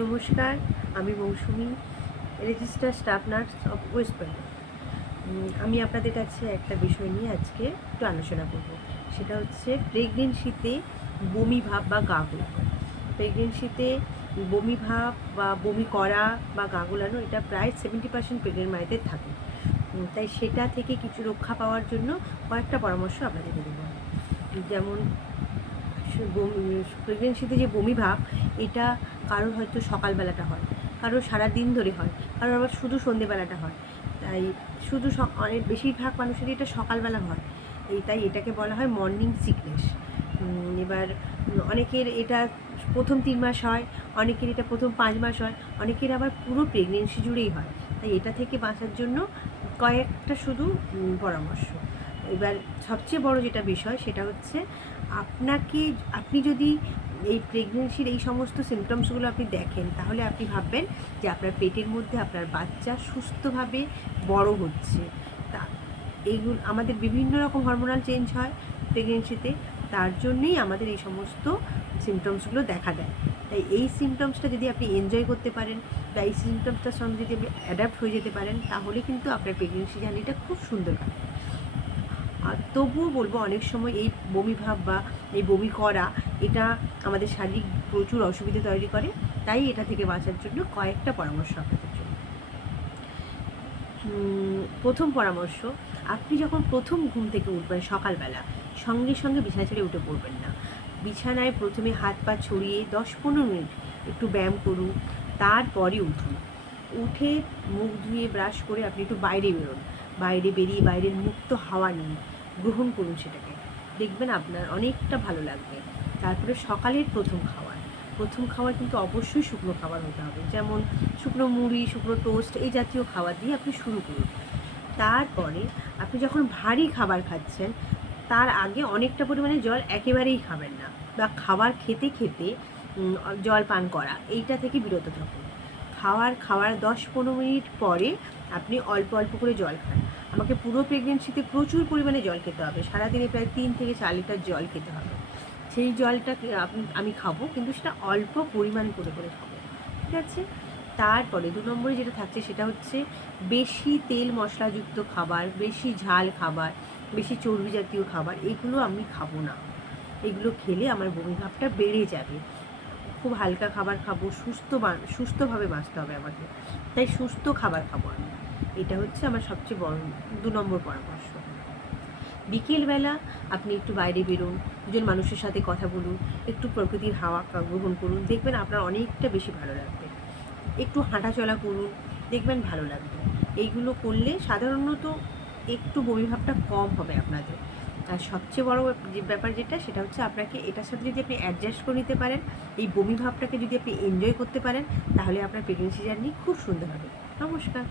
নমস্কার, আমি Mousumi, register staff nurse of West Bengal. আমি আপনাদের কাছে একটা বিষয় নিয়ে আজকে একটু আলোচনা করব। সেটা হচ্ছে প্রেগনেন্সিতে বমি ভাব বা গা গোলানো। প্রেগনেন্সিতে বমি ভাব বা বমি করা বা গা গোলানো এটা প্রায় 70% প্রেগনেন্ট মায়েদের থাকে। তাই সেটা থেকে কিছু রক্ষা পাওয়ার জন্য কয়েকটা পরামর্শ আপনাদেরকে দেবো। যেমন প্রেগনেন্সিতে যে বমি ভাব, এটা কারোর হয়তো সকালবেলাটা হয়, কারোর সারাদিন ধরে হয়, কারোর আবার শুধু সন্ধেবেলাটা হয়। তাই শুধু অনেক বেশিরভাগ মানুষেরই এটা সকালবেলা হয়। তাই এটাকে বলা হয় মর্নিং সিকনেস। এবার অনেকের এটা প্রথম 3 মাস হয়, অনেকের এটা প্রথম 5 মাস হয়, অনেকের আবার পুরো প্রেগনেন্সি জুড়েই হয়। তাই এটা থেকে বাঁচার জন্য কয়েকটা শুধু পরামর্শ। এবার সবচেয়ে বড় যেটা বিষয় সেটা হচ্ছে আপনি যদি এই প্রেগনেন্সির এই সমস্ত সিমটমসগুলো আপনি দেখেন, তাহলে আপনি ভাববেন যে আপনার পেটের মধ্যে আপনার বাচ্চা সুস্থভাবে বড় হচ্ছে। তা এইগুলো আমাদের বিভিন্ন রকম হরমোনাল চেঞ্জ হয় প্রেগনেন্সিতে, তার জন্যেই আমাদের এই সমস্ত সিমটমসগুলো দেখা দেয়। তাই এই সিমটমসটা যদি আপনি এনজয় করতে পারেন বা এই সিমটমসটার সঙ্গে যদি আপনি অ্যাডাপ্ট হয়ে যেতে পারেন, তাহলে কিন্তু আপনার প্রেগনেন্সি জার্নিটা খুব সুন্দর কাটবে। আর তবুও বলবো, অনেক সময় এই বমি ভাব বা এই বমি করা এটা আমাদের শারীরিক প্রচুর অসুবিধা তৈরি করে। তাই এটা থেকে বাঁচার জন্য কয়েকটা পরামর্শ আপনাদের জন্য। প্রথম পরামর্শ, আপনি যখন প্রথম ঘুম থেকে উঠবেন সকালবেলা, সঙ্গে সঙ্গে বিছানা ছেড়ে উঠে পড়বেন না। বিছানায় প্রথমে হাত পা ছড়িয়ে 10-15 মিনিট একটু ব্যায়াম করুন, তারপরে উঠুন। উঠে মুখ ধুয়ে ব্রাশ করে আপনি একটু বাইরে বেরোন। বাইরে বেরিয়ে বাইরের মুক্ত হাওয়া নিন, গ্রহণ করুন সেটাকে। দেখবেন আপনার অনেকটা ভালো লাগবে। তারপরে সকালের প্রথম খাবার কিন্তু অবশ্যই শুকনো খাবার হতে হবে। যেমন শুকনো মুড়ি, শুকনো টোস্ট, এই জাতীয় খাবার দিয়ে আপনি শুরু করুন। তারপরে আপনি যখন ভারী খাবার খাচ্ছেন, তার আগে অনেকটা পরিমাণে জল একেবারেই খাবেন না, বা খাবার খেতে খেতে জল পান করা, এইটা থেকে বিরত থাকুন। খাওয়ার 10-15 মিনিট পরে আপনি অল্প অল্প করে জল খান। আমাকে পুরো প্রেগনেন্সিতে প্রচুর পরিমাণে জল খেতে হবে, সারাদিনে প্রায় 3 থেকে 4 লিটার জল খেতে হবে। সেই জলটা আমি খাবো, কিন্তু সেটা অল্প পরিমাণ করে করে খাবো, ঠিক আছে? তারপরে 2 নম্বরে যেটা থাকছে সেটা হচ্ছে বেশি তেল মশলাযুক্ত খাবার, বেশি ঝাল খাবার, বেশি চর্বি জাতীয় খাবার, এগুলো আমি খাবো না। এগুলো খেলে আমার বমি ভাবটা বেড়ে যাবে। খুব হালকা খাবার খাবো, সুস্থভাবে বাঁচতে হবে আমাকে। তাই সুস্থ খাবার খাবো আমি। এটা হচ্ছে আমার সবচেয়ে বড় 2 নম্বর পরামর্শ। বিকেলবেলা আপনি একটু বাইরে বেরোন, দুজন মানুষের সাথে কথা বলুন, একটু প্রকৃতির হাওয়া গ্রহণ করুন, দেখবেন আপনার অনেকটা বেশি ভালো লাগবে। একটু হাঁটাচলা করুন, দেখবেন ভালো লাগবে। এইগুলো করলে সাধারণত একটু বমি ভাবটা কম হবে আপনাদের। আর সবচেয়ে বড় যে ব্যাপার যেটা, সেটা হচ্ছে আপনাকে এটার সাথে যদি আপনি অ্যাডজাস্ট করে নিতে পারেন, এই বমি ভাবটাকে যদি আপনি এনজয় করতে পারেন, তাহলে আপনার প্রেগনেন্সি জার্নি খুব সুন্দর হবে। নমস্কার।